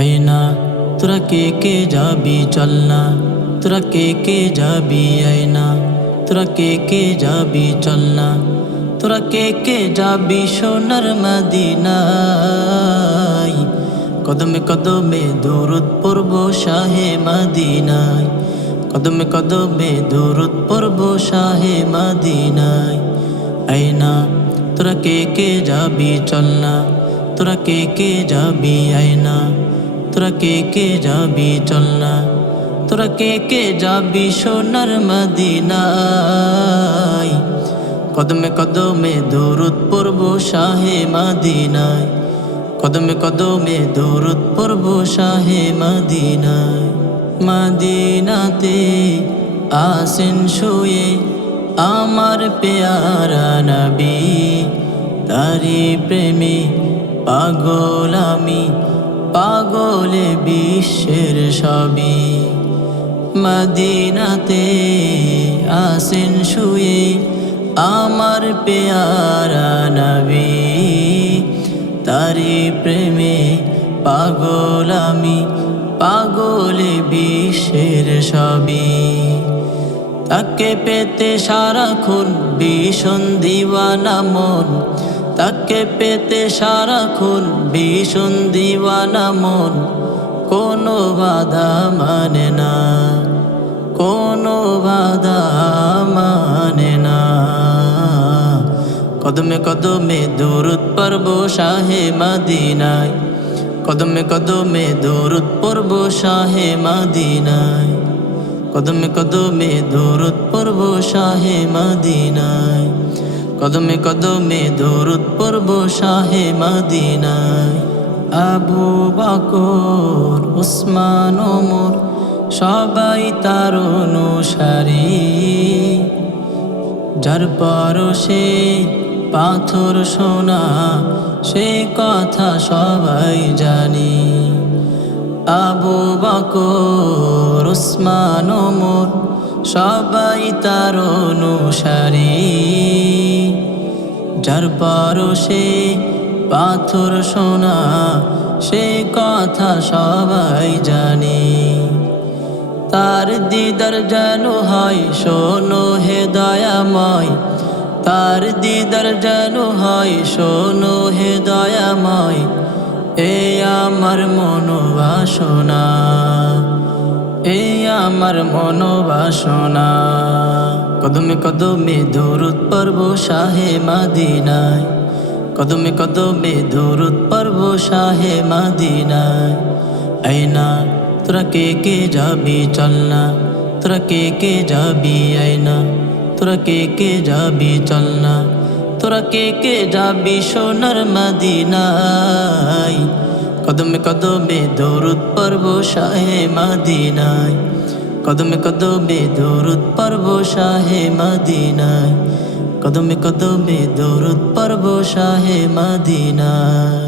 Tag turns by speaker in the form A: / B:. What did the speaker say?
A: আইনা, তোরা কে কে যাবি চল না তোরা কে কে যাবি আইনা? তোরা কে কে যাবি চল না তোরা কে কে যাবি সোনার মদিনায়? কদমে কদমে দৌরত পড়ব শাহে মদিনায়। কদমে কদমে দৌরত পড়ব শাহে মদিনায়। আইনা, তোরা কে কে যাবি চল না তোরা কে কে যাবি আইনা? তোরা কে কে যাবি চল না? তোরা কে কে যাবি সোনার মদিনায়? কদমে কদমে দৌরত পড়ব শাহে মদিনায়। কদমে কদমে দৌরত পড়ব শাহে মদিনায়। মদিনাতে আসেন শুয়ে আমার পেয়ারা নবী। তারি প্রেমে পাগল আমি পাগলে বিশ্বের সবই। মদিনাতে আসেন শুয়ে আমার পেয়ারা নবী। তারি প্রেমে পাগল আমি, পাগলে বিশ্বের সবই। তাকে পেতে সারাক্ষণ ভীষণ দিওয়ানা মন তাকে পেতে সারাক্ষণ ভীষণ দিওয়ানা মন। কোনো বাধা মানে না, কোনো বাধা মানে না। কদমে কদমে দৌরত পর্ব শাহে মদিনায়, কদমে কদমে দৌরত পর্ব শাহে মদিনায়, কদমে কদমে দৌরত পর্ব শাহে মদিনায়। কদমে কদমে দৌরত পর্ব শাহে মদিনায়। আবু বাকর, উসমান, ওমর সবাই তার অনুসারী। যার পরশে পাথর সোনা, সে কথা সবাই জানি। আবু বকর, উসমান, ওমর সবাই তার অনুসারী। যার পরশে পাথর সোনা, সে কথা সবাই জানি। তার দিদার যেন হয়, শোনো হে দয়াময়। তার দিদার যেন হয়, শোনো হে দয়াময়। এ আমার মনোবাসনা। এ আমার মনোবাসনা। কদমে কদমে দৌরত পর্ব শাহে মাদিনায়। কদমে কদমে দৌরত পর্ব শাহে মাদিনায়। আইনা তোরা কে কে যাবি চল না। তোরা কে কে যাবি আইনা তোরা কে কে যাবি চল না। তোরা কে কে যাবি সোনার মদিনায়। কদমে কদমে দৌরুদ পর্ব শাহে মাদিনায়। কদমে কদমে দৌরুদ পর্ব শাহে মাদিনায়। কদমে কদমে দৌরুদ পর্ব শাহে মদিনায়।